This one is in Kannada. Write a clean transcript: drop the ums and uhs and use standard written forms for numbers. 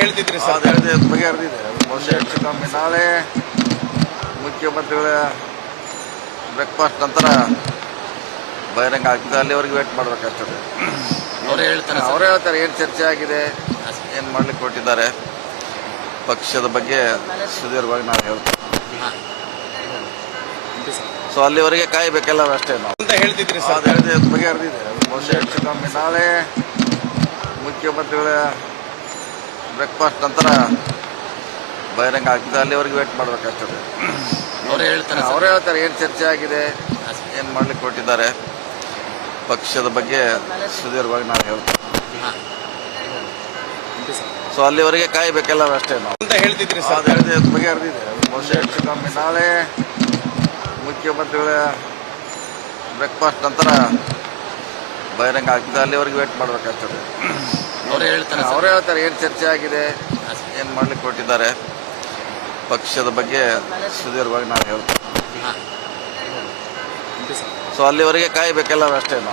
ಹೇಳ್ತಿದ್ರಿ ಸರ್. ಅದು ಹೇಳಿದೆ, ಅದು ಬಗೆಹರಿದಿದೆ. ಬಹುಶಃ ಹೆಚ್ಚು ಕಮ್ಮಿ ನಾಳೆ ಮುಖ್ಯಮಂತ್ರಿಗಳ ಬ್ರೇಕ್ಫಾಸ್ಟ್ ನಂತರ ಬಹಿರಂಗ ಆಗ್ತದೆ. ಅಲ್ಲಿವರೆಗೆ ವೇಟ್ ಮಾಡಬೇಕಾಗ್ತದೆ. ಅವರೇ ಹೇಳ್ತಾರೆ ಏನು ಚರ್ಚೆ ಆಗಿದೆ, ಏನು ಮಾಡ್ಲಿಕ್ಕೆ ಕೊಟ್ಟಿದ್ದಾರೆ, ಪಕ್ಷದ ಬಗ್ಗೆ ಸುದೀರ್ಘವಾಗಿ ನಾನು ಹೇಳ್ತೇನೆ. ಸೊ ಅಲ್ಲಿವರೆಗೆ ಕಾಯಬೇಕೆಲ್ಲ ಅಷ್ಟೇ ನಾವು ಅಂತ ಹೇಳ್ತಿದ್ರಿ ಸರ್. ಅದು ಹೇಳಿದೆ, ಅದು ಬಗೆಹರಿದಿದೆ. ಬಹುಶಃ ಹೆಚ್ಚು ಕಮ್ಮಿ ನಾಳೆ ಮುಖ್ಯಮಂತ್ರಿಗಳ ಬ್ರೇಕ್ಫಾಸ್ಟ್ ನಂತರ ಬಹಿರಂಗ ಆಗ್ತದೆ. ಅಲ್ಲಿವರೆಗೆ ವೇಟ್ ಮಾಡಬೇಕಾಗ್ತದೆ. ಅವರೇ ಹೇಳ್ತಾರೆ ಏನು ಚರ್ಚೆ ಆಗಿದೆ, ಏನು ಮಾಡ್ಲಿಕ್ಕೆ ಕೊಟ್ಟಿದ್ದಾರೆ, ಪಕ್ಷದ ಬಗ್ಗೆ ಸುದೀರ್ಘವಾಗಿ ನಾನು ಹೇಳ್ತೇನೆ. ಸೊ ಅಲ್ಲಿವರೆಗೆ ಕಾಯಬೇಕೆಲ್ಲ ಅಷ್ಟೇ ನಾವು ಅಂತ ಹೇಳ್ತಿದ್ರಿ ಸರ್. ಅದು ಹೇಳಿದೆ, ಅದು ಬಗೆಹರಿದಿದೆ. ಬಹುಶಃ ಹೆಚ್ಚು ಕಮ್ಮಿ ನಾಳೆ ಮುಖ್ಯಮಂತ್ರಿಗಳ ಬ್ರೇಕ್ಫಾಸ್ಟ್ ನಂತರ ಬಹಿರಂಗ ಆಗ್ತದೆ. ಅಲ್ಲಿವರೆಗೆ ವೇಟ್ ಮಾಡಬೇಕಾಗ್ತದೆ. ಅವರೇ ಹೇಳ್ತಾರೆ ಏನು ಚರ್ಚೆ ಆಗಿದೆ, ಏನು ಮಾಡ್ಲಿಕ್ಕೆ ಕೊಟ್ಟಿದ್ದಾರೆ, ಪಕ್ಷದ ಬಗ್ಗೆ ಸುದೀರ್ಘವಾಗಿ ನಾನು ಹೇಳ್ತೇನೆ. ಸೊ ಅಲ್ಲಿವರೆಗೆ ಕಾಯಬೇಕೆಲ್ಲ ಅಷ್ಟೇ ನಾವು